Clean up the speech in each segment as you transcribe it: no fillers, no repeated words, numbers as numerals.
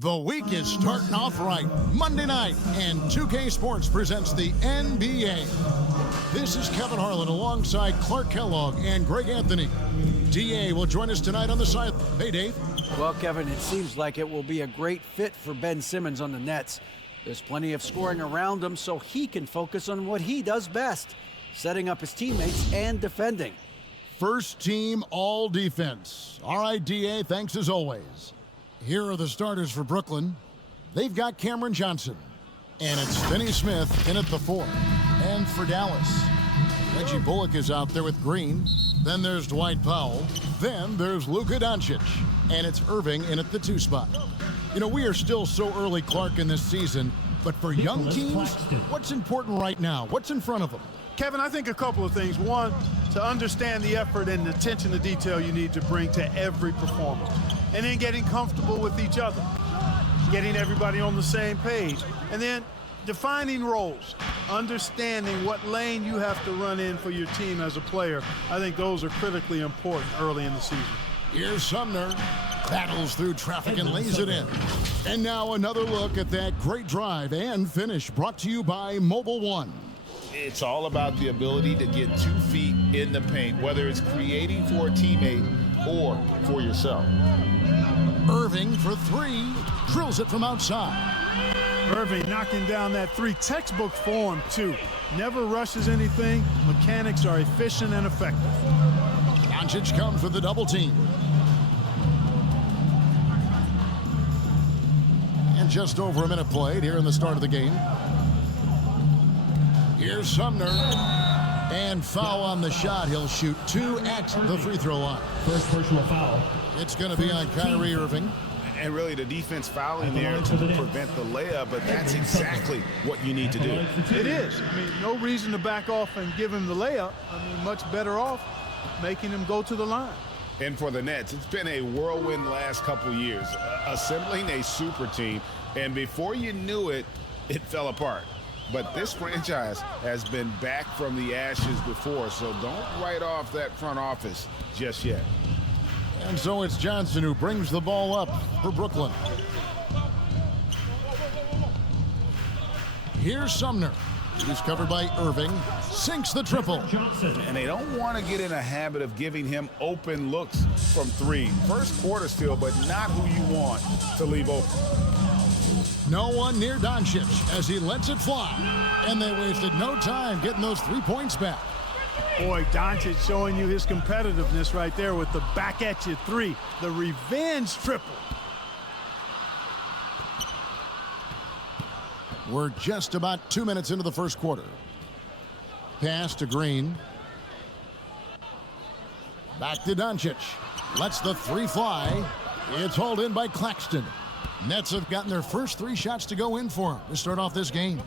The week is starting off right. Monday night, and 2K Sports presents the NBA. This is Kevin Harlan alongside Clark Kellogg and Greg Anthony. DA will join us tonight on the side. Hey, Dave. Well, Kevin, it seems like it will be a great fit for Ben Simmons on the Nets. There's plenty of scoring around him so he can focus on what he does best, setting up his teammates and defending. First team all defense. All right, DA, thanks as always. Here are the starters for Brooklyn. They've got Cameron Johnson. And it's Finney Smith in at the 4. And for Dallas, Reggie Bullock is out there with Green. Then there's Dwight Powell. Then there's Luka Doncic. And it's Irving in at the 2 spot. You know, we are still so early, Clark, in this season. But for young teams, what's important right now? What's in front of them? Kevin, I think a couple of things. One, to understand the effort and attention to detail you need to bring to every performance. And then getting comfortable with each other. Getting everybody on the same page. And then defining roles. Understanding what lane you have to run in for your team as a player. I think those are critically important early in the season. Here's Sumner. Battles through traffic and lays it in. And now another look at that great drive and finish brought to you by Mobile One. It's all about the ability to get 2 feet in the paint, whether it's creating for a teammate or for yourself. Irving for 3, drills it from outside. Irving knocking down that 3, textbook form too. Never rushes anything. Mechanics are efficient and effective. Doncic comes with the double team. And just over a minute played here in the start of the game. Here's Sumner. And foul on the shot. He'll shoot 2 at the free throw line. First personal foul. It's going to be on Kyrie Irving. And really the defense fouling there to prevent the layup, but that's exactly what you need to do. It is. I mean, no reason to back off and give him the layup. I mean, much better off making him go to the line. And for the Nets, it's been a whirlwind last couple years, assembling a super team, and before you knew it, it fell apart. But this franchise has been back from the ashes before, so don't write off that front office just yet. And so it's Johnson who brings the ball up for Brooklyn. Here's Sumner. He's covered by Irving. Sinks the triple. And they don't want to get in a habit of giving him open looks from 3. First quarter still, but not who you want to leave open. No one near Doncic as he lets it fly. And they wasted no time getting those 3 points back. Boy, Doncic showing you his competitiveness right there with the back at you 3. The revenge triple. We're just about 2 minutes into the first quarter. Pass to Green. Back to Doncic. Lets the 3 fly. It's hauled in by Claxton. Nets have gotten their first 3 shots to go in for him to start off this game.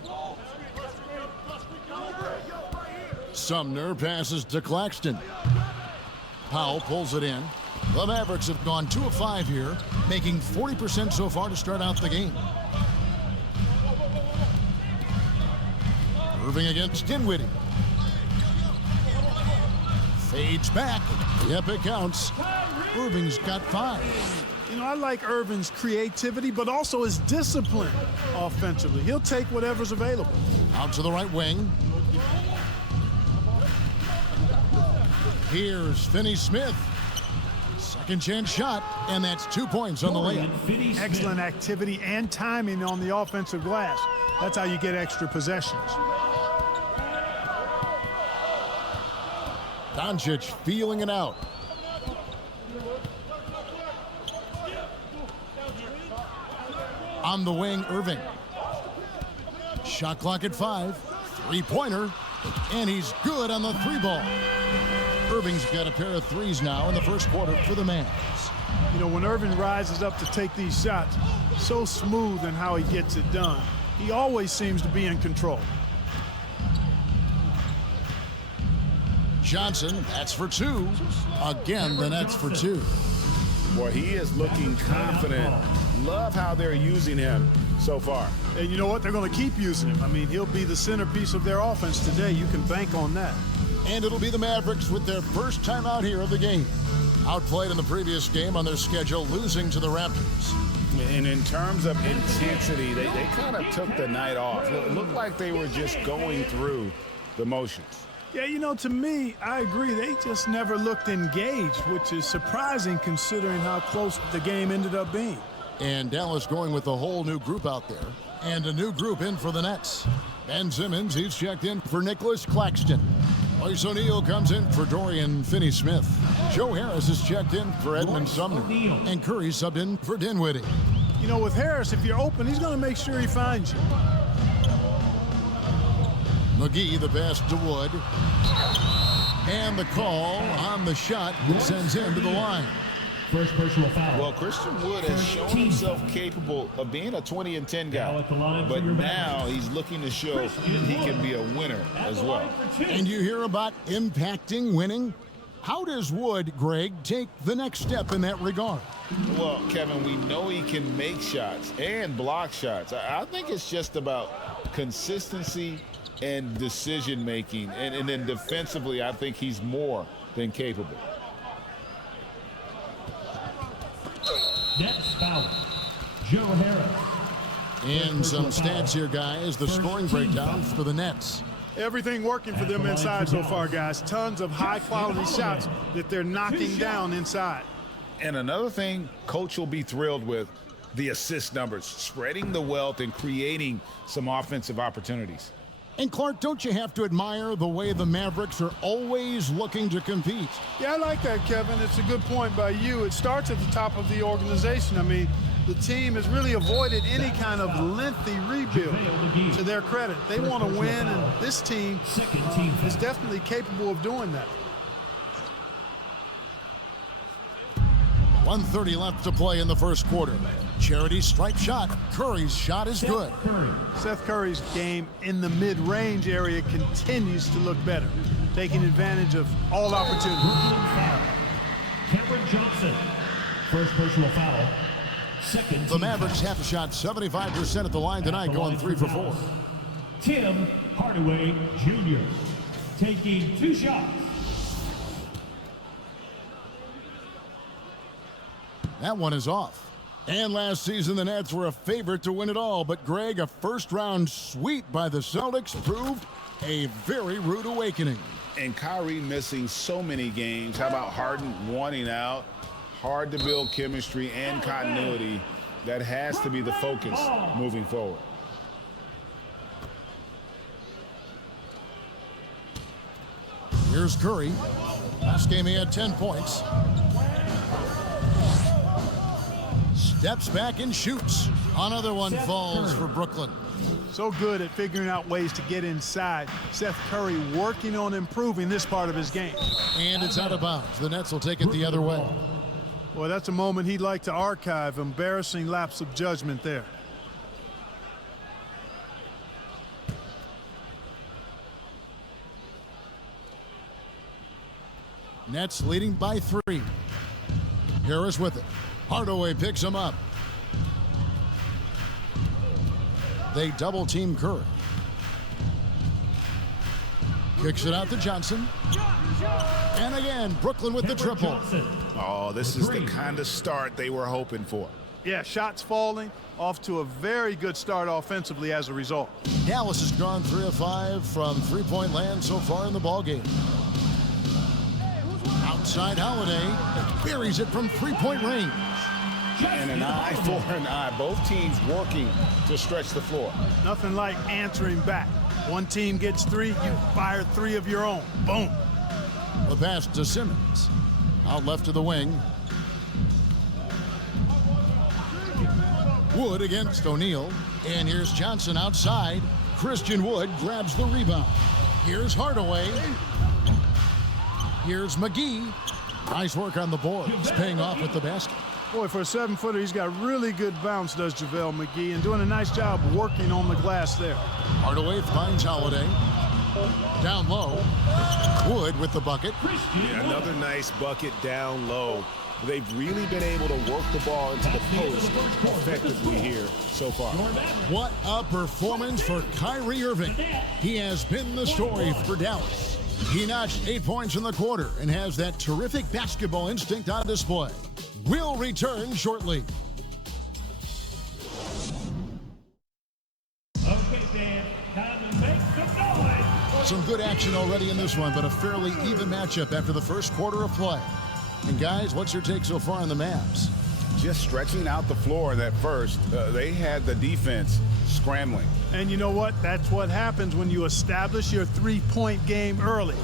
Sumner passes to Claxton. Powell pulls it in. The Mavericks have gone 2 of 5 here, making 40% so far to start out the game. Irving against Dinwiddie. Fades back. Yep, it counts. Irving's got 5. You know, I like Irving's creativity, but also his discipline offensively. He'll take whatever's available. Out to the right wing. Here's Finney Smith. Second chance shot, and that's 2 points on the layup. Excellent activity and timing on the offensive glass. That's how you get extra possessions. Doncic feeling it out. On the wing, Irving. Shot clock at 5. 3-pointer. And he's good on the 3 ball. Irving's got a pair of 3s now in the first quarter for the Mavs. You know, when Irving rises up to take these shots, so smooth in how he gets it done. He always seems to be in control. Johnson, that's for 2. Again, the Nets for 2. Boy, he is looking confident. Love how they're using him so far. And you know what? They're going to keep using him. I mean, he'll be the centerpiece of their offense today. You can bank on that. And it'll be the Mavericks with their first time out here of the game. Outplayed in the previous game on their schedule, losing to the Raptors. And in terms of intensity, they kind of took the night off. It looked like they were just going through the motions. Yeah, you know, to me, I agree. They just never looked engaged, which is surprising considering how close the game ended up being. And Dallas going with a whole new group out there. And a new group in for the Nets. Ben Simmons, he's checked in for Nicholas Claxton. Royce O'Neal comes in for Dorian Finney-Smith. Joe Harris is checked in for Edmund Sumner. And Curry subbed in for Dinwiddie. You know, with Harris, if you're open, he's going to make sure he finds you. McGee, the pass to Wood. And the call on the shot that sends him to the line. First personal foul. Well, Christian Wood has shown himself capable of being a 20-10 guy, but now he's looking to show he can be a winner as well. And you hear about impacting winning? How does Wood, Greg, take the next step in that regard? Well, Kevin, we know he can make shots and block shots. I think it's just about consistency and decision-making. And then defensively, I think he's more than capable. Nets foul. Joe Harris. And some stats here, guys. The scoring breakdown for the Nets. Everything working for them inside so far, guys. Tons of high-quality shots that they're knocking down inside. And another thing Coach will be thrilled with, the assist numbers, spreading the wealth and creating some offensive opportunities. And Clark, don't you have to admire the way the Mavericks are always looking to compete? Yeah, I like that, Kevin. It's a good point by you. It starts at the top of the organization. I mean, the team has really avoided any kind of lengthy rebuild. To their credit, they want to win, and this team is definitely capable of doing that. 1:30 left to play in the first quarter. Charity stripe shot. Curry's shot is good. Seth Curry's game in the mid-range area continues to look better, taking advantage of all opportunities. Cameron Johnson. First personal foul. Second. The Mavericks have shot 75% at the line tonight, going 3 for 4. Tim Hardaway Jr. taking 2 shots. That one is off. And last season, the Nets were a favorite to win it all. But, Greg, a first-round sweep by the Celtics proved a very rude awakening. And Kyrie missing so many games. How about Harden wanting out? Hard to build chemistry and continuity. That has to be the focus moving forward. Here's Curry. Last game he had 10 points. Steps back and shoots. Another one falls for Brooklyn. So good at figuring out ways to get inside. Seth Curry working on improving this part of his game. And it's out of bounds. The Nets will take it the other way. Well, that's a moment he'd like to archive. Embarrassing lapse of judgment there. Nets leading by 3. Harris with it. Hardaway picks him up. They double team Curry. Kicks it out to Johnson. And again, Brooklyn with the triple. Oh, this is the kind of start they were hoping for. Yeah, shots falling. Off to a very good start offensively as a result. Dallas has gone 3 of 5 from three-point land so far in the ballgame. Outside Holiday buries it from three-point range. And an eye for an eye. Both teams working to stretch the floor. Nothing like answering back. One team gets 3, you fire 3 of your own. Boom. The pass to Simmons. Out left to the wing. Wood against O'Neal. And here's Johnson outside. Christian Wood grabs the rebound. Here's Hardaway. Here's McGee. Nice work on the boards, paying off with the basket. Boy, for a 7-footer, he's got really good bounce, does JaVale McGee, and doing a nice job working on the glass there. Hardaway finds Holiday. Down low. Wood with the bucket. Yeah, another nice bucket down low. They've really been able to work the ball into the post effectively here so far. What a performance for Kyrie Irving. He has been the story for Dallas. He notched 8 points in the quarter and has that terrific basketball instinct on display. We'll return shortly. Some good action already in this one, but a fairly even matchup after the first quarter of play. And guys, what's your take so far on the Mavs? Just stretching out the floor in that first. They had the defense scrambling. And you know what? That's what happens when you establish your three-point game early.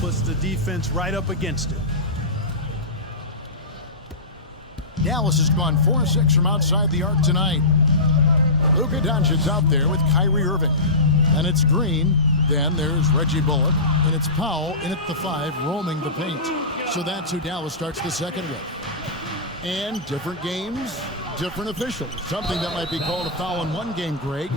Puts the defense right up against it. Dallas has gone 4-6 from outside the arc tonight. Luka Doncic's out there with Kyrie Irving. And it's Green. Then there's Reggie Bullock. And it's Powell in at the 5, roaming the paint. So that's who Dallas starts the second with. And different games, different officials. Something that might be called a foul in one game, Greg,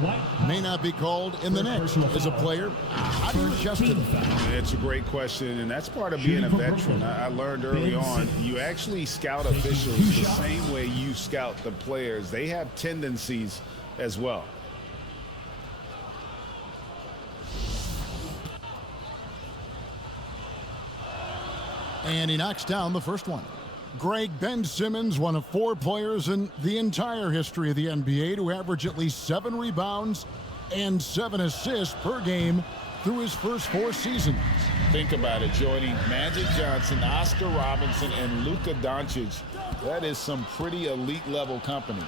may not be called in the next. As a player, how do you adjust to that? It's a great question, and that's part of being a veteran. I learned early on, you actually scout officials the same way you scout the players. They have tendencies as well. And he knocks down the first one. Greg, Ben Simmons, one of 4 players in the entire history of the NBA to average at least 7 rebounds and 7 assists per game through his first 4 seasons. Think about it, joining Magic Johnson, Oscar Robinson, and Luka Doncic. That is some pretty elite level company.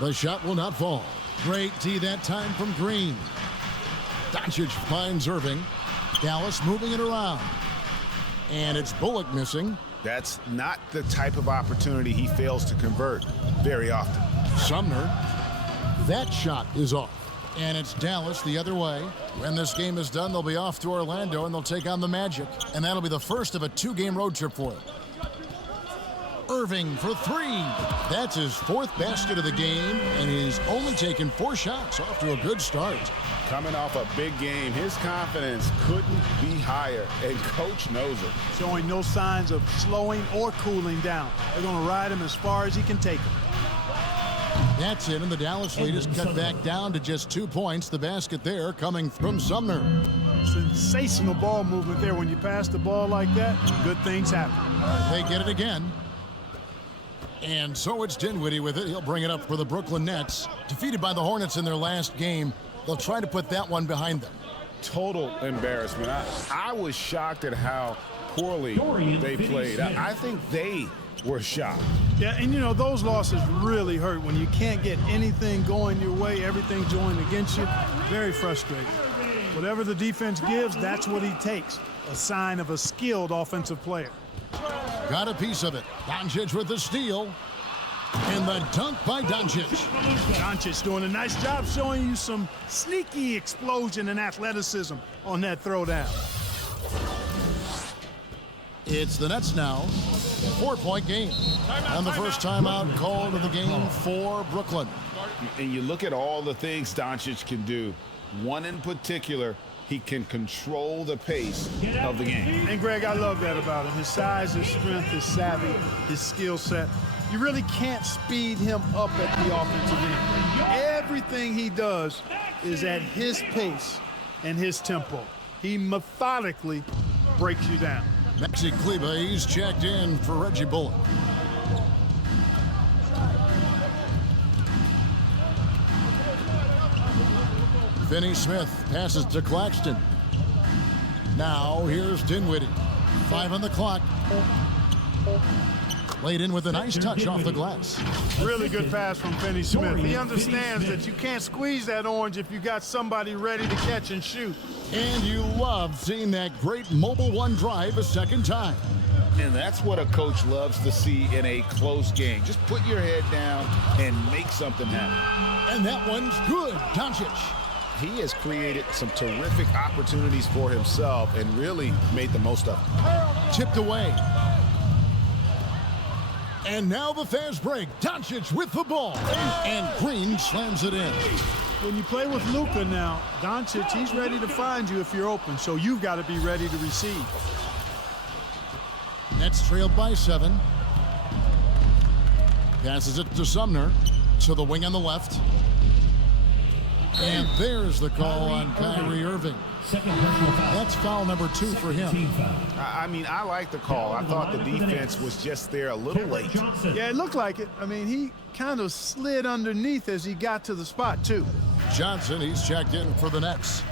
The shot will not fall. Great D that time from Green. Doncic finds Irving. Dallas moving it around. And it's Bullock missing. That's not the type of opportunity he fails to convert very often. Sumner. That shot is off. And it's Dallas the other way. When this game is done, they'll be off to Orlando, and they'll take on the Magic. And that'll be the first of a 2-game road trip for them. Irving for 3. That's his 4th basket of the game, and he's only taken 4 shots. Off to a good start. Coming off a big game, his confidence couldn't be higher, and coach knows it. Showing no signs of slowing or cooling down. They're going to ride him as far as he can take him. That's it, and the Dallas lead is cut back down to just 2 points. The basket there coming from Sumner. Sensational ball movement there. When you pass the ball like that, good things happen. They get it again. And so it's Dinwiddie with it. He'll bring it up for the Brooklyn Nets. Defeated by the Hornets in their last game. They'll try to put that one behind them. Total embarrassment. I was shocked at how poorly they played. I think they were shocked. Yeah, and you know, those losses really hurt when you can't get anything going your way, everything's going against you. Very frustrating. Whatever the defense gives, that's what he takes. A sign of a skilled offensive player. Got a piece of it. Doncic with the steal. And the dunk by Doncic. Doncic doing a nice job showing you some sneaky explosion and athleticism on that throwdown. It's the Nets now. 4-point game. And the first timeout called of the game for Brooklyn. And you look at all the things Doncic can do. One in particular, he can control the pace of the game. And Greg, I love that about him. His size, his strength, his savvy, his skill set. You really can't speed him up at the offensive end. Everything he does is at his pace and his tempo. He methodically breaks you down. Maxi Kleber, he's checked in for Reggie Bullock. Finney Smith passes to Claxton. Now here's Dinwiddie. 5 on the clock. Laid in with a nice touch off the glass. Really good pass from Finney Smith. He understands that you can't squeeze that orange if you got somebody ready to catch and shoot. And you love seeing that great mobile one drive a second time. And that's what a coach loves to see in a close game. Just put your head down and make something happen. And that one's good. Doncic. He has created some terrific opportunities for himself and really made the most of them. Tipped away. And now the fast break. Doncic with the ball. And Green slams it in. When you play with Luka now, Doncic, he's ready to find you if you're open, so you've got to be ready to receive. Nets trailed by 7. Passes it to Sumner. To the wing on the left. And there's the call on Kyrie Irving. That's foul number 2 for him. I mean, I like the call. I thought the defense was just there a little late. Yeah, it looked like it. I mean, he kind of slid underneath as he got to the spot, too. Johnson, he's checked in for the Nets.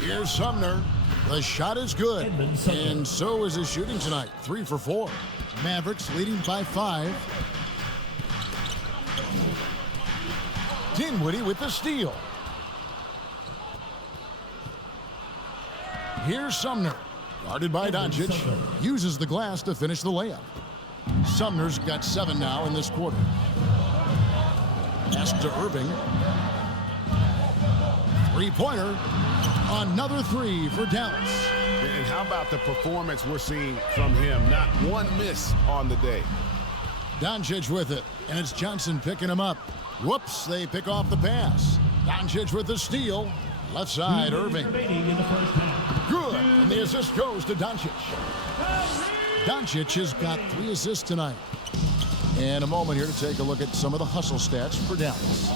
Here's Sumner. The shot is good, Edmund Sumner. and so is his shooting tonight, 3 for 4. Mavericks leading by 5. Dinwiddie with the steal. Here's Sumner, guarded by Doncic, uses the glass to finish the layup. Sumner's got 7 now in this quarter. Pass to Irving. Three-pointer. Another 3 for Dallas. And how about the performance we're seeing from him? Not one miss on the day. Doncic with it, and it's Johnson picking him up. Whoops, they pick off the pass. Doncic with the steal. Left side, Irving. Remaining in the first half. Good, and the assist goes to Doncic. Doncic has got 3 assists tonight. And a moment here to take a look at some of the hustle stats for Dallas.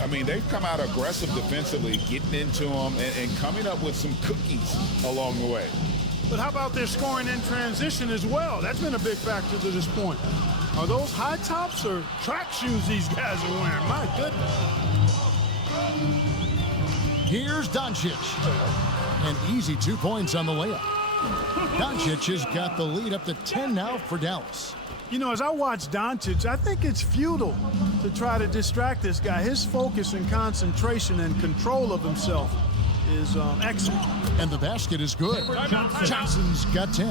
I mean, they've come out aggressive defensively, getting into them and coming up with some cookies along the way. But how about their scoring in transition as well? That's been a big factor to this point. Are those high tops or track shoes these guys are wearing? My goodness. Here's Doncic. An easy 2 points on the layup. Doncic has got the lead up to 10 now for Dallas. You know, as I watch Doncic, I think it's futile to try to distract this guy. His focus and concentration and control of himself is excellent. And the basket is good. Johnson's got 10.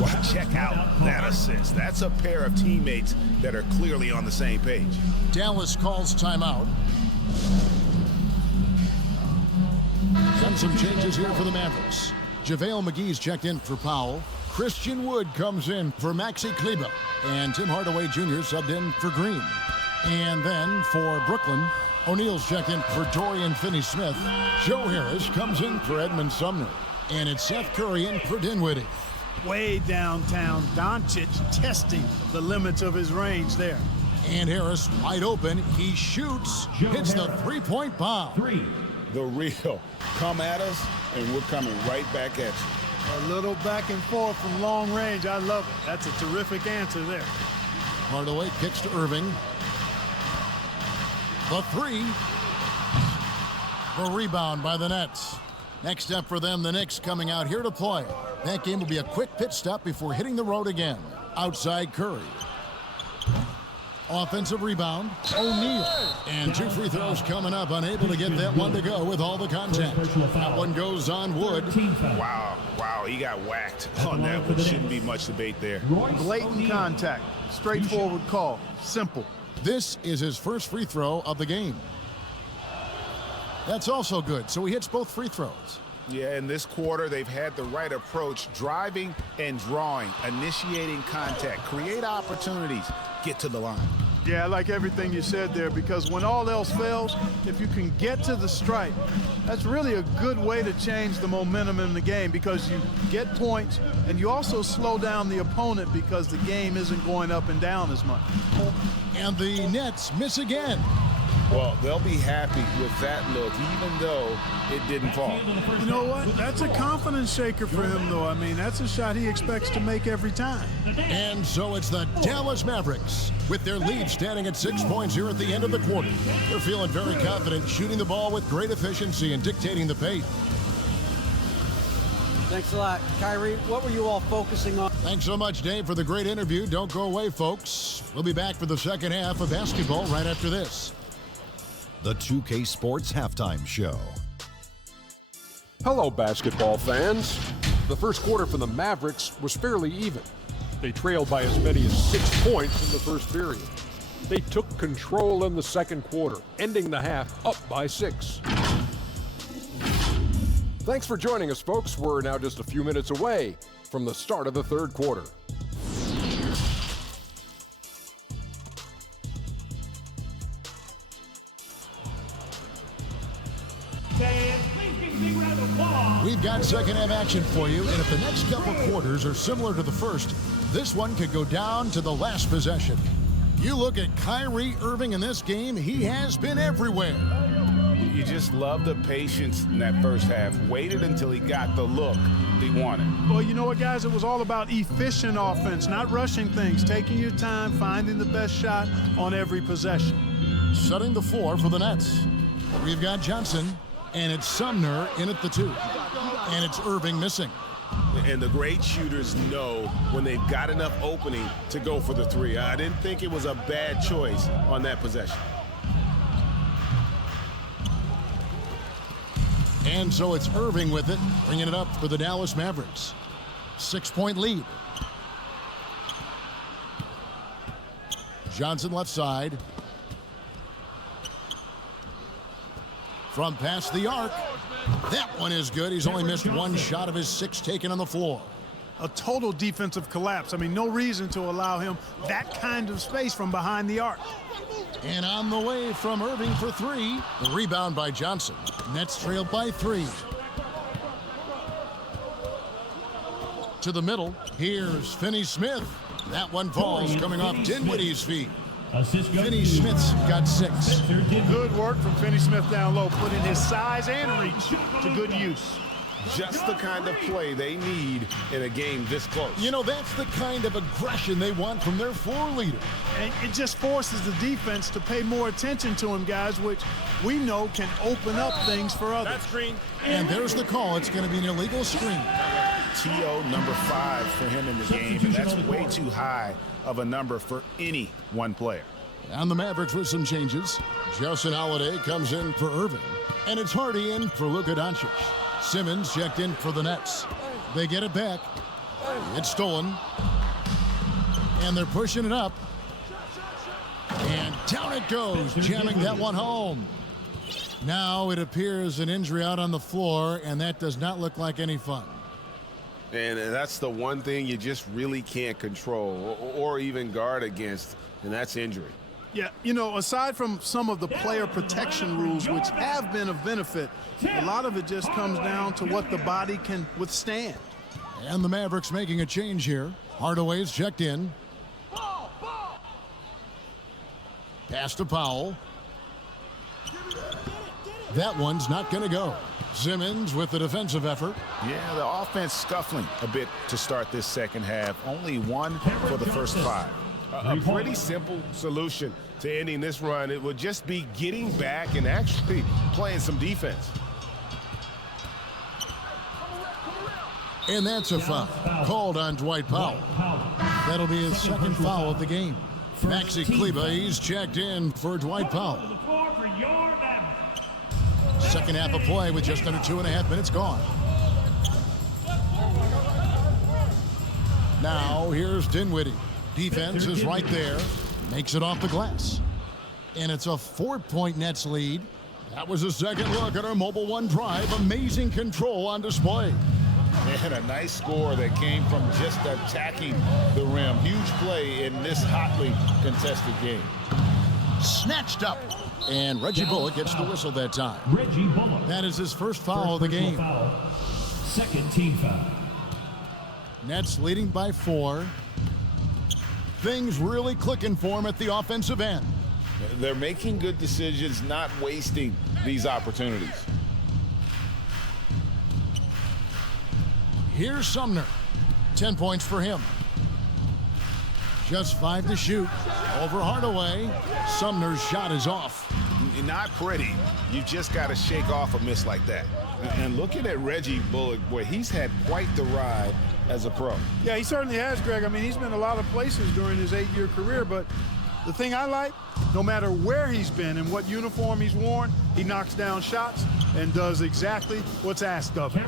Well, check out that assist. That's a pair of teammates that are clearly on the same page. Dallas calls timeout. Done some changes here for the Mavericks. JaVale McGee's checked in for Powell. Christian Wood comes in for Maxi Kleber. And Tim Hardaway Jr. subbed in for Green. And then for Brooklyn, O'Neal's checked in for Dorian Finney-Smith. Joe Harris comes in for Edmund Sumner. And it's Seth Curry in for Dinwiddie. Way downtown, Doncic testing the limits of his range there. And Harris wide open. He shoots, hits the three-point bomb. 3. The real. Come at us, and we're coming right back at you. A little back and forth from long range. I love it. That's a terrific answer there. Hardaway kicks to Irving. The 3. The rebound by the Nets. Next up for them, the Knicks coming out here to play. That game will be a quick pit stop before hitting the road again. Outside Curry. Offensive rebound, O'Neal. And 2 free throws coming up, unable to get that one to go with all the contact. That one goes on Wood. Wow, he got whacked on that one. Shouldn't be much debate there. Blatant contact. Straightforward call. Simple. This is his first free throw of the game. That's also good, so he hits both free throws. Yeah, in this quarter, they've had the right approach, driving and drawing, initiating contact, create opportunities, get to the line. Yeah, I like everything you said there, because when all else fails, if you can get to the stripe, that's really a good way to change the momentum in the game, because you get points and you also slow down the opponent because the game isn't going up and down as much. And the Nets miss again. Well, they'll be happy with that look, even though it didn't fall. You know what? That's a confidence shaker for him, though. I mean, that's a shot he expects to make every time. And so it's the Dallas Mavericks with their lead standing at 6 points here at the end of the quarter. They're feeling very confident, shooting the ball with great efficiency and dictating the pace. Thanks a lot. Kyrie, what were you all focusing on? Thanks so much, Dave, for the great interview. Don't go away, folks. We'll be back for the second half of basketball right after this. The 2K Sports Halftime Show. Hello, basketball fans. The first quarter for the Mavericks was fairly even. They trailed by as many as 6 points in the first period. They took control in the second quarter, ending the half up by 6. Thanks for joining us, folks. We're now just a few minutes away from the start of the third quarter. We've got second half action for you, and if the next couple quarters are similar to the first, this one could go down to the last possession. You look at Kyrie Irving in this game, he has been everywhere. You just love the patience in that first half. Waited until he got the look he wanted. Well, you know what, guys? It was all about efficient offense, not rushing things, taking your time, finding the best shot on every possession. Setting the floor for the Nets. We've got Johnson, and it's Sumner in at the 2. And it's Irving missing. And the great shooters know when they've got enough opening to go for the three. I didn't think it was a bad choice on that possession. And so it's Irving with it, bringing it up for the Dallas Mavericks. 6-point lead. Johnson left side. From past the arc. That one is good. He's only missed one shot of his 6 taken on the floor. A total defensive collapse. I mean, no reason to allow him that kind of space from behind the arc. And on the way from Irving for 3. The rebound by Johnson. Nets trailed by 3. To the middle. Here's Finney-Smith. That one falls coming off Dinwiddie's feet. Finney-Smith's got 6. Good work from Finney-Smith down low, putting his size and reach to good use. Just the kind of play they need in a game this close. You know, that's the kind of aggression they want from their floor leader. And it just forces the defense to pay more attention to him, guys, which we know can open up things for others. That screen. And there's the call. It's going to be an illegal screen. TO number 5 for him in the game, and that's way too high of a number for any one player. And the Mavericks with some changes. Justin Holiday comes in for Irving. And it's Hardy in for Luka Doncic. Simmons checked in for the Nets. They get it back. It's stolen. And they're pushing it up. And down it goes, jamming that one home. Now it appears an injury out on the floor, and that does not look like any fun. And that's the one thing you just really can't control or even guard against, and that's injury. Yeah, you know, aside from some of the player protection rules, which have been of benefit, a lot of it just comes down to what the body can withstand. And the Mavericks making a change here. Hardaway's checked in. Pass to Powell. That one's not going to go. Simmons with the defensive effort. Yeah, the offense scuffling a bit to start this second half. Only 1 for the first 5. A pretty simple solution to ending this run. It would just be getting back and actually playing some defense. And that's a foul called on Dwight Powell. That'll be his second foul of the game. Maxi Kleber, he's checked in for Dwight Powell. Second half of play with just under 2.5 minutes gone. Now here's Dinwiddie. Defense is right there. Makes it off the glass. And it's a 4-point Nets lead. That was a second look at our Mobile One drive. Amazing control on display. And a nice score that came from just attacking the rim. Huge play in this hotly contested game. Snatched up. And Reggie Bullock gets the whistle that time. Reggie Bullock. That is his first foul of the game. Second team foul. Nets leading by 4. Things really clicking for him at the offensive end. They're making good decisions, not wasting these opportunities. Here's Sumner. 10 points for him. Just 5 to shoot. Over Hardaway. Sumner's shot is off. Not pretty. You just got to shake off a miss like that. And looking at Reggie Bullock, boy, he's had quite the ride as a pro. Yeah, he certainly has, Greg. I mean, he's been a lot of places during his 8-year career, but the thing I like, no matter where he's been and what uniform he's worn, he knocks down shots and does exactly what's asked of him.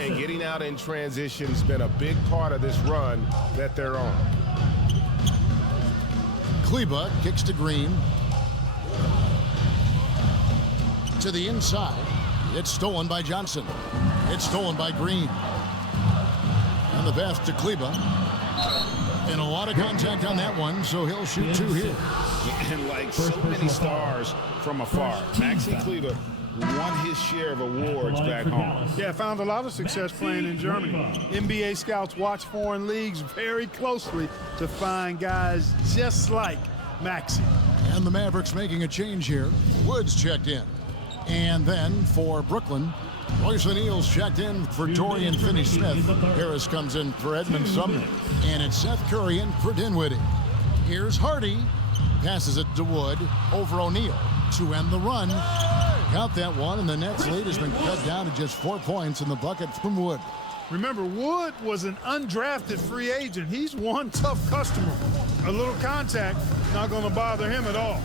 And getting out in transition has been a big part of this run that they're on. Kleber kicks to Green. To the inside. It's stolen by Johnson. It's stolen by Green. And the pass to Kleber. And a lot of contact on that one, so he'll shoot 2 here. And like so many stars from afar, Maxi Kleber won his share of awards back home. Yeah, found a lot of success playing in Germany. NBA scouts watch foreign leagues very closely to find guys just like Maxi. And the Mavericks making a change here. Woods checked in. And then for Brooklyn, Royce O'Neal's checked in for Dorian Finney-Smith. Harris comes in for Edmund Sumner. And it's Seth Curry in for Dinwiddie. Here's Hardy. Passes it to Wood over O'Neal to end the run. Count that one, and the Nets' lead has been cut down to just 4 points in the bucket from Wood. Remember, Wood was an undrafted free agent. He's one tough customer. A little contact, not going to bother him at all.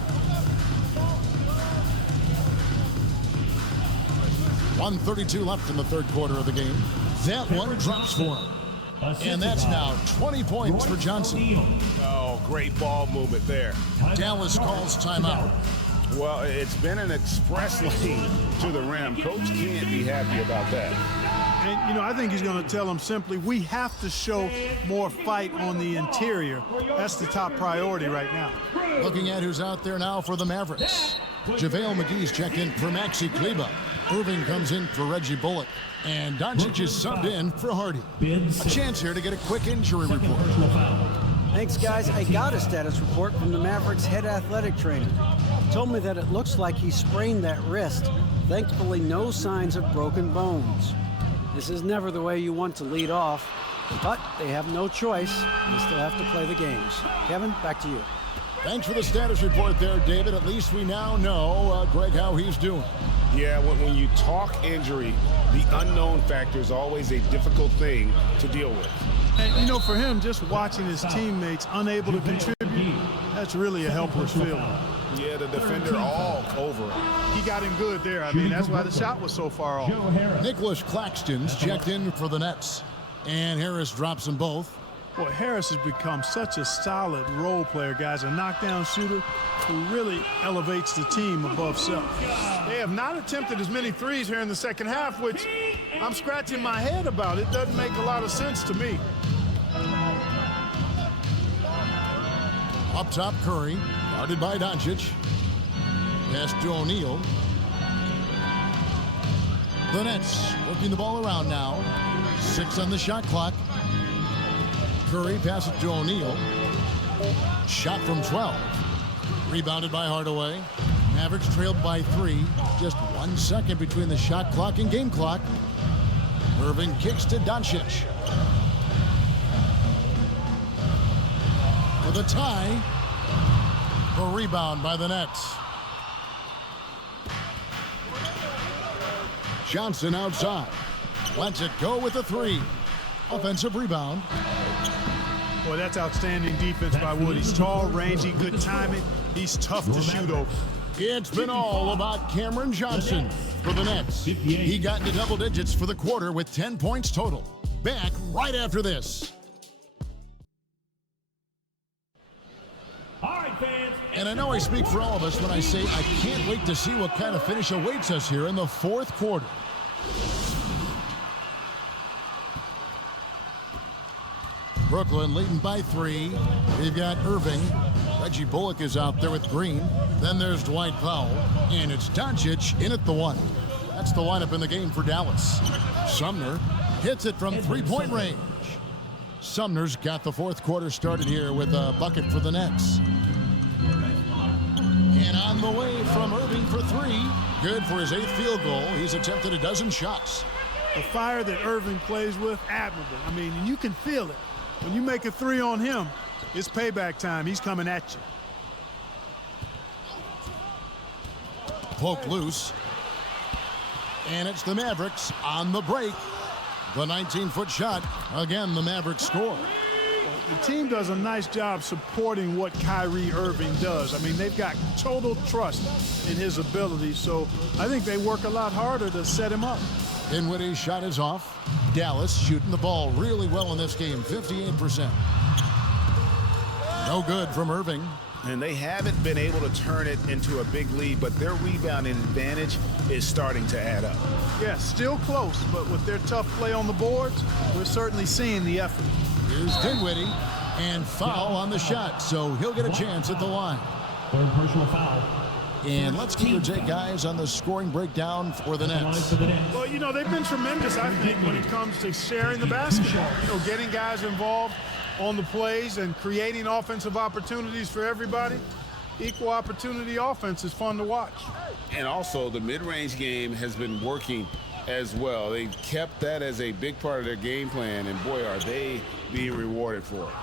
1:32 left in the third quarter of the game. That one drops for him. And that's now 20 points for Johnson. Oh, great ball movement there. Dallas calls timeout. Well, it's been an express lane to the rim. Coach can't be happy about that. And, you know, I think he's going to tell them simply, we have to show more fight on the interior. That's the top priority right now. Looking at who's out there now for the Mavericks. JaVale McGee's checked in for Maxi Kleber. Irving comes in for Reggie Bullock. And Doncic is subbed in for Hardy. A chance here to get a quick injury report. Thanks, guys. I got a status report from the Mavericks' head athletic trainer. He told me that it looks like he sprained that wrist. Thankfully, no signs of broken bones. This is never the way you want to lead off, but they have no choice. They still have to play the games. Kevin, back to you. Thanks for the status report there, David. At least we now know, Greg, how he's doing. Yeah, when you talk injury, the unknown factor is always a difficult thing to deal with. And, you know, for him, just watching his teammates unable to contribute, that's really a helpless feeling. Yeah, the defender all over him. He got him good there. I mean, that's why the shot was so far off. Nicholas Claxton's checked in for the Nets. And Harris drops them both. Boy, Harris has become such a solid role player, guys, a knockdown shooter who really elevates the team above self. They have not attempted as many threes here in the second half, which I'm scratching my head about. It doesn't make a lot of sense to me. Up top, Curry, guarded by Doncic. Pass to O'Neal. The Nets working the ball around now. 6 on the shot clock. Curry passes to O'Neal. Shot from 12. Rebounded by Hardaway. Mavericks trailed by 3. Just 1 second between the shot clock and game clock. Irving kicks to Doncic. For the tie. The rebound by the Nets. Johnson outside. Lets it go with a 3. Offensive rebound. Boy, that's outstanding defense by Wood. He's tall, rangy, good timing. He's tough to shoot over. It's been all about Cameron Johnson for the Nets. He got into double digits for the quarter with 10 points total. Back right after this. And I know I speak for all of us when I say I can't wait to see what kind of finish awaits us here in the fourth quarter. Brooklyn leading by 3. We've got Irving. Reggie Bullock is out there with Green. Then there's Dwight Powell. And it's Doncic in at the 1. That's the lineup in the game for Dallas. Sumner hits it from three-point range. Sumner's got the fourth quarter started here with a bucket for the Nets. And on the way from Irving for 3. Good for his 8th field goal. He's attempted a dozen shots. The fire that Irving plays with, admirable. I mean, you can feel it. When you make a 3 on him, it's payback time. He's coming at you. Poke loose. And it's the Mavericks on the break. The 19-foot shot. Again, the Mavericks score. The team does a nice job supporting what Kyrie Irving does. I mean, they've got total trust in his ability, so I think they work a lot harder to set him up. Dinwiddie's shot is off. Dallas shooting the ball really well in this game, 58%. No good from Irving. And they haven't been able to turn it into a big lead, but their rebounding advantage is starting to add up. Yeah, still close, but with their tough play on the boards, we're certainly seeing the effort. Here's Dinwiddie, and foul on the shot, so he'll get a chance at the line. Third personal foul. And let's keep your take, guys, on the scoring breakdown for the Nets. Well, you know, they've been tremendous, I think, when it comes to sharing the basketball. You know, getting guys involved on the plays and creating offensive opportunities for everybody. Equal opportunity offense is fun to watch. And also, the mid-range game has been working as well. They kept that as a big part of their game plan, and boy, are they being rewarded for it.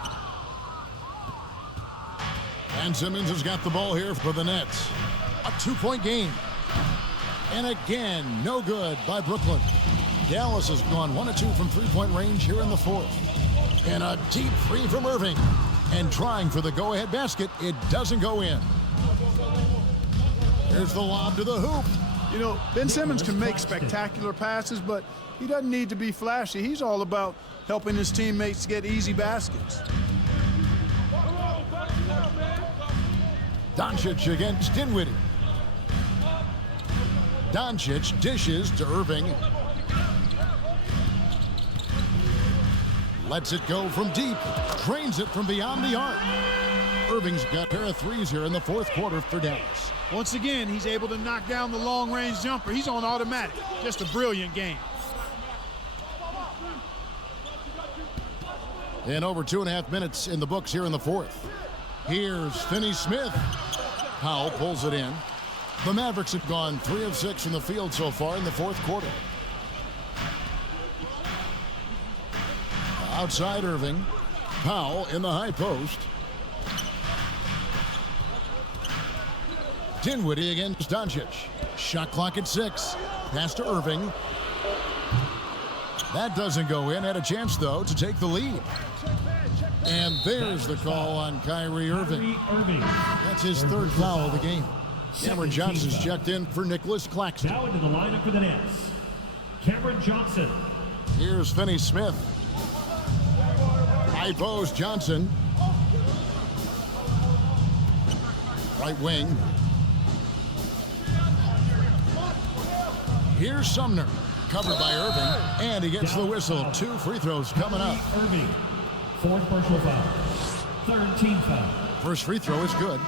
And Simmons has got the ball here for the Nets. A 2-point game. And again, no good by Brooklyn. Dallas has gone 1 of 2 from three-point range here in the fourth. And a deep three from Irving. And trying for the go-ahead basket, it doesn't go in. Here's the lob to the hoop. You know, Ben Simmons can make spectacular passes, but he doesn't need to be flashy. He's all about helping his teammates get easy baskets. Doncic against Dinwiddie. Doncic dishes to Irving. Lets it go from deep. Drains it from beyond the arc. Irving's got a pair of threes here in the fourth quarter for Dallas. Once again, he's able to knock down the long-range jumper. He's on automatic. Just a brilliant game. And over 2.5 minutes in the books here in the fourth. Here's Finney Smith. Powell pulls it in. The Mavericks have gone 3 of 6 from the field so far in the fourth quarter. Outside Irving. Powell in the high post. Dinwiddie against Doncic. Shot clock at 6. Pass to Irving. That doesn't go in. Had a chance, though, to take the lead. And there's the call on Kyrie Irving. That's his third foul of the game. Cameron Johnson's checked in for Nicholas Claxton. Now into the lineup for the Nets, Cameron Johnson. Here's Finney Smith. High post, Johnson. Right wing. Here's Sumner. Covered by Irving. And he gets the whistle. 2 free throws coming up. Irving, fourth personal foul. Third team foul. First free throw is good.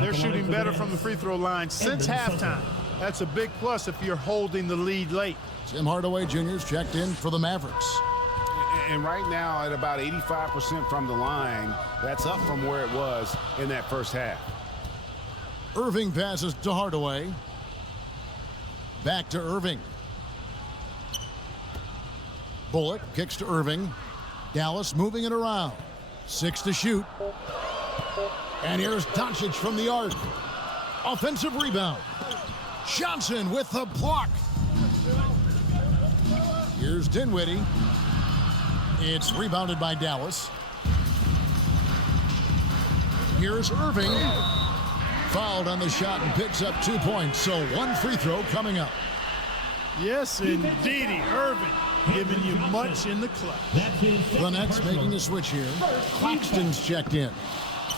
They're shooting better from the free throw line since halftime. That's a big plus if you're holding the lead late. Tim Hardaway Jr.'s checked in for the Mavericks. And right now at about 85% from the line, that's up from where it was in that first half. Irving passes to Hardaway. Back to Irving. Bullock kicks to Irving. Dallas moving it around. 6 to shoot. And here's Doncic from the arc. Offensive rebound. Johnson with the block. Here's Dinwiddie. It's rebounded by Dallas. Here's Irving. Fouled on the shot and picks up 2 points. So 1 free throw coming up. Yes, indeedy. Irving giving you much in the clutch. The Nets making a switch here. Claxton's checked in.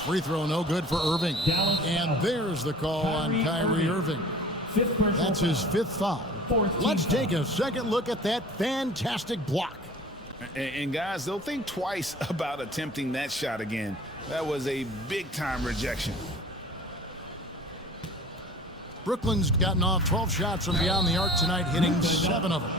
Free throw no good for Irving. And there's the call on Kyrie Irving. That's his 5th foul. Let's take a second look at that fantastic block. And guys, they'll think twice about attempting that shot again. That was a big-time rejection. Brooklyn's gotten off 12 shots from beyond the arc tonight, hitting 7 of them.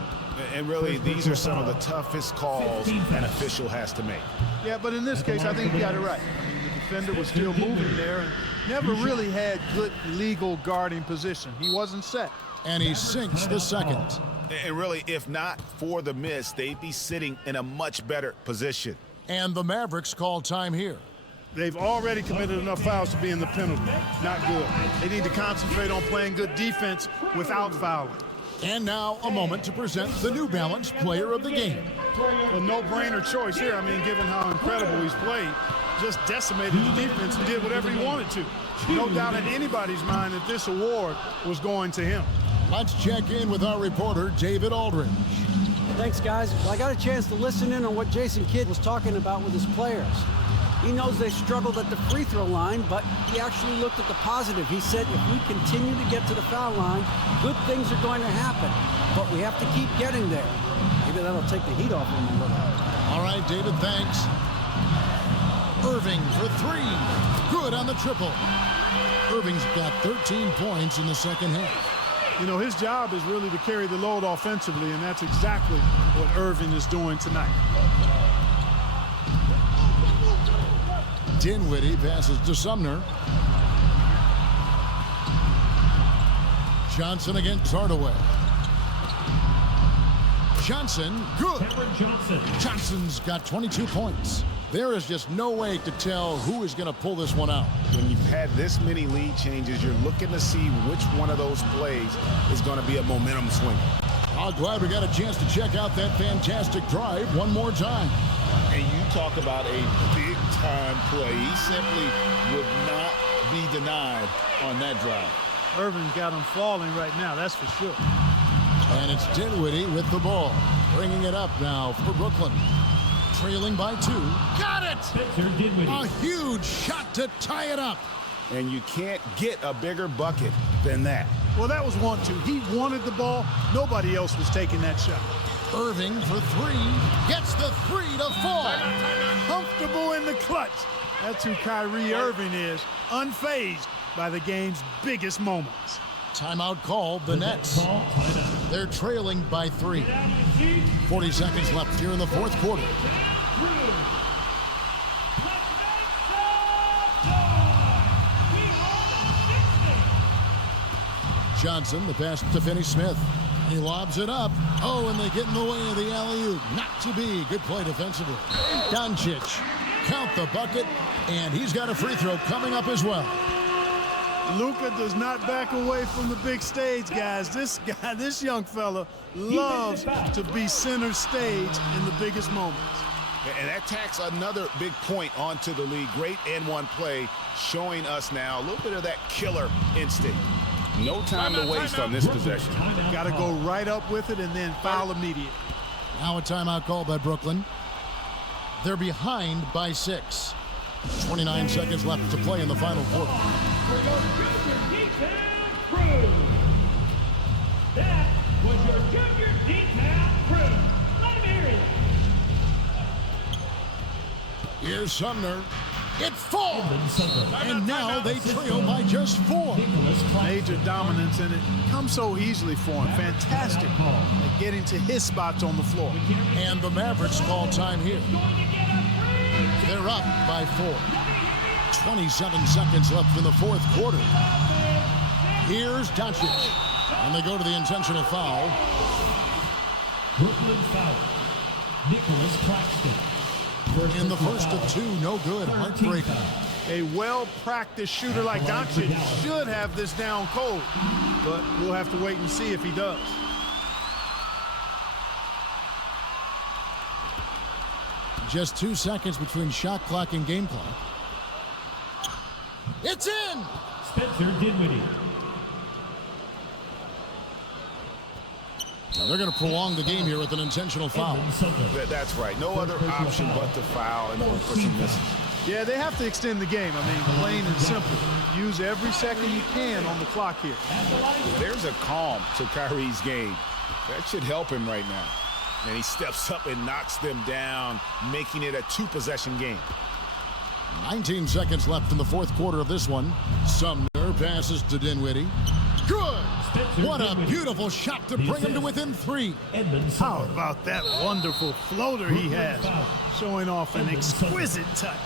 And really, these are some of the toughest calls an official has to make. Yeah, but in this case, I think he got it right. I mean, the defender was still moving there and never really had good legal guarding position. He wasn't set. And he sinks the second. And really, if not for the miss, they'd be sitting in a much better position. And the Mavericks call time here. They've already committed enough fouls to be in the penalty. Not good. They need to concentrate on playing good defense without fouling. And now a moment to present the New Balance Player of the Game. A no-brainer choice here. I mean, given how incredible he's played, just decimated the defense and did whatever he wanted to. No doubt in anybody's mind that this award was going to him. Let's check in with our reporter, David Aldridge. Thanks, guys. Well, I got a chance to listen in on what Jason Kidd was talking about with his players. He knows they struggled at the free throw line, but he actually looked at the positive. He said if we continue to get to the foul line, good things are going to happen. But we have to keep getting there. Maybe that'll take the heat off him a little. All right, David, thanks. Irving for 3. Good on the triple. Irving's got 13 points in the second half. You know, his job is really to carry the load offensively, and that's exactly what Irving is doing tonight. Dinwiddie passes to Sumner. Johnson against Hardaway. Johnson, good. Cameron Johnson. Johnson's got 22 points. There is just no way to tell who is going to pull this one out. When you've had this many lead changes, you're looking to see which one of those plays is going to be a momentum swing. I'm glad we got a chance to check out that fantastic drive one more time. And you talk about a big-time play. He simply would not be denied on that drive. Irvin's got him falling right now, that's for sure. And it's Dinwiddie with the ball. Bringing it up now for Brooklyn. Trailing by 2. Got it! Spencer Dinwiddie. A huge shot to tie it up. And you can't get a bigger bucket than that. Well, that was 1-2. He wanted the ball. Nobody else was taking that shot. Irving for 3. Gets the 3 to fall. Comfortable in the clutch. That's who Kyrie Irving is. Unfazed by the game's biggest moments. Timeout called the Nets. Ball, timeout. They're trailing by 3. 40 seconds left here in the fourth quarter. Johnson, the pass to Finney-Smith. He lobs it up. Oh, and they get in the way of the alley-oop. Not to be. Good play defensively. Doncic. Count the bucket, and he's got a free throw coming up as well. Luka does not back away from the big stage, guys. This young fella loves to be center stage in the biggest moments. And that tacks another big point onto the league. Great N1 play, showing us now a little bit of that killer instinct. No time to waste on this possession. Got to go right up with it and then foul immediate. Now a timeout call by Brooklyn. They're behind by 6. 29 seconds left to play in the final quarter. That was your junior D-Town crew. Let him hear you. Here's Sumner. It falls. And now they trail by just 4. Major dominance, and it comes so easily for him. Fantastic at getting to his spots on the floor. And the Mavericks call time here. They're up by 4. 27 seconds left in the fourth quarter. Here's Doncic. And they go to the intentional foul. Brooklyn foul. Nicholas Claxton. In the first of 2, no good. Heartbreaking. A well-practiced shooter like Doncic should have this down cold, but we'll have to wait and see if he does. Just 2 seconds between shot clock and game clock. It's in! Spencer Dinwiddie. Now they're going to prolong the game here with an intentional foul. That's right. No other option but to foul and hope for some misses. Yeah, they have to extend the game. I mean, plain and simple. Use every second you can on the clock here. There's a calm to Kyrie's game. That should help him right now. And he steps up and knocks them down, making it a 2-possession game. 19 seconds left in the fourth quarter of this one. Sumner passes to Dinwiddie. Good! What a beautiful shot to bring him to within 3. How about that wonderful floater he has? Showing off an exquisite touch.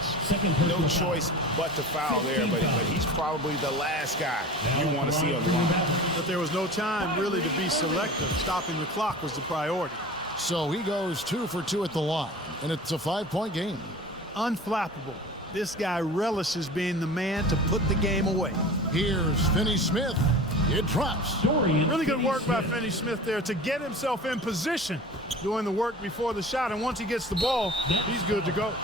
No choice but to foul there, but he's probably the last guy you want to see on the line. But there was no time really to be selective. Stopping the clock was the priority. So he goes 2 for 2 at the line, and it's a 5-point game. Unflappable. This guy relishes being the man to put the game away. Here's Finney-Smith. It drops. Really good work by Finney-Smith there to get himself in position, doing the work before the shot, and once he gets the ball, he's good to go.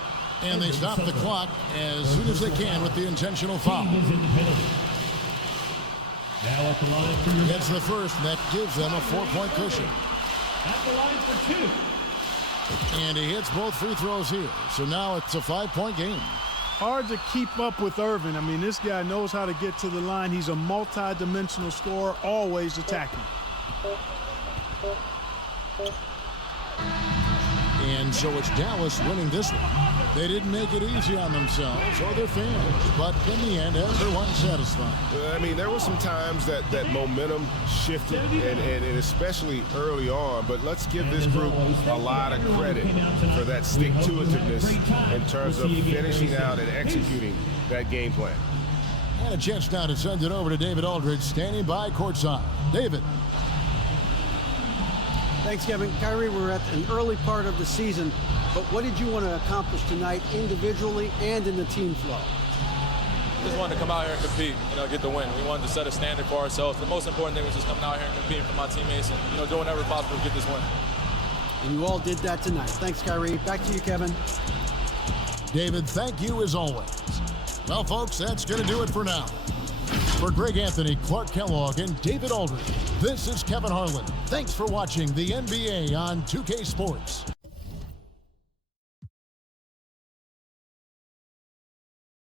And they stop the clock as soon as they can with the intentional foul. Gets the first, and that gives them a 4-point cushion. At the line for 2. And he hits both free throws here. So now it's a 5-point game. Hard to keep up with Irvin. I mean, this guy knows how to get to the line. He's a multi-dimensional scorer, always attacking. And so it's Dallas winning this one. They didn't make it easy on themselves or their fans, but in the end, everyone's satisfied. I mean, there were some times that momentum shifted, and especially early on, but let's give this group a lot of credit for that stick-to-itiveness in terms of finishing out and executing that game plan. And a chance now to send it over to David Aldridge, standing by courtside. David. Thanks, Kevin. Kyrie, we're at an early part of the season, but what did you want to accomplish tonight individually and in the team flow? Just wanted to come out here and compete, get the win. We wanted to set a standard for ourselves. The most important thing was just coming out here and competing for my teammates and, doing whatever possible to get this win. And you all did that tonight. Thanks, Kyrie. Back to you, Kevin. David, thank you as always. Well, folks, that's going to do it for now. For Greg Anthony, Clark Kellogg, and David Aldridge, this is Kevin Harlan. Thanks for watching the NBA on 2K Sports.